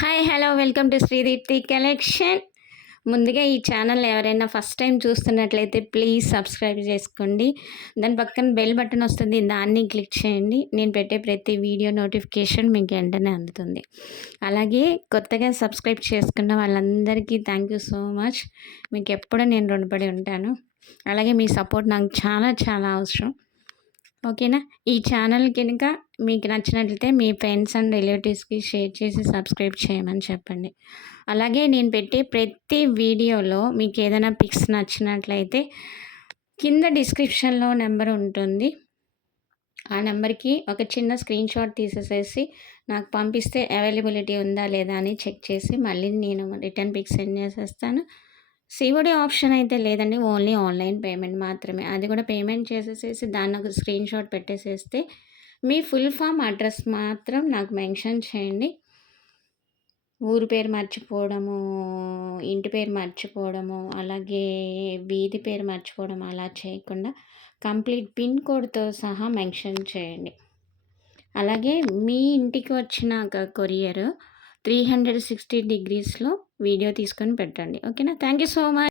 Hi hello welcome to Srideepthi collection. ముందుగా ఈ channel ఎవరైనా ఫస్ట్ టైం చూస్తున్నట్లయితే ప్లీజ్ సబ్స్క్రైబ్ చేసుకోండి. దాని పక్కన బెల్ బటన్ వస్తుంది, దాన్ని క్లిక్ చేయండి. నేను పెట్టే ప్రతి వీడియో నోటిఫికేషన్ మీకు వెంటనే అందుతుంది. అలాగే కొత్తగా సబ్స్క్రైబ్ చేసుకున్న వాళ్ళందరికీ థ్యాంక్ యూ సో మచ్. మీకు ఎప్పుడూ నేను రుణపడి ఉంటాను. అలాగే మీ సపోర్ట్ నాకు చాలా చాలా అవసరం. ఓకేనా? ఈ ఛానల్ కనుక మీకు నచ్చినట్లయితే మీ ఫ్రెండ్స్ అండ్ రిలేటివ్స్కి షేర్ చేసి సబ్స్క్రైబ్ చేయమని చెప్పండి. అలాగే నేను పెట్టే ప్రతి వీడియోలో మీకు ఏదైనా పిక్స్ నచ్చినట్లయితే కింద డిస్క్రిప్షన్లో నెంబర్ ఉంటుంది. ఆ నెంబర్కి ఒక చిన్న స్క్రీన్ షాట్ తీసేసేసి నాకు పంపిస్తే అవైలబిలిటీ ఉందా లేదా అని చెక్ చేసి మళ్ళీ నేను రిటర్న్ పిక్స్ సెండ్ చేసేస్తాను. సిఓడి ఆప్షన్ అయితే లేదండి, ఓన్లీ ఆన్లైన్ పేమెంట్ మాత్రమే. అది కూడా పేమెంట్ చేసేసేసి దాన్ని ఒక స్క్రీన్ షాట్ పెట్టేసేస్తే మీ ఫుల్ ఫామ్ అడ్రస్ మాత్రం నాకు మెన్షన్ చేయండి. ఊరు పేరు మర్చిపోవడము, ఇంటి పేరు మర్చిపోవడము, అలాగే వీధి పేరు మర్చిపోవడం అలా చేయకుండా కంప్లీట్ పిన్ కోడ్తో సహా మెన్షన్ చేయండి. అలాగే మీ ఇంటికి వచ్చిన కొరియర్ 360 degreesలో వీడియో తీసుకొని పెట్టండి. ఓకేనా? Thank you so much.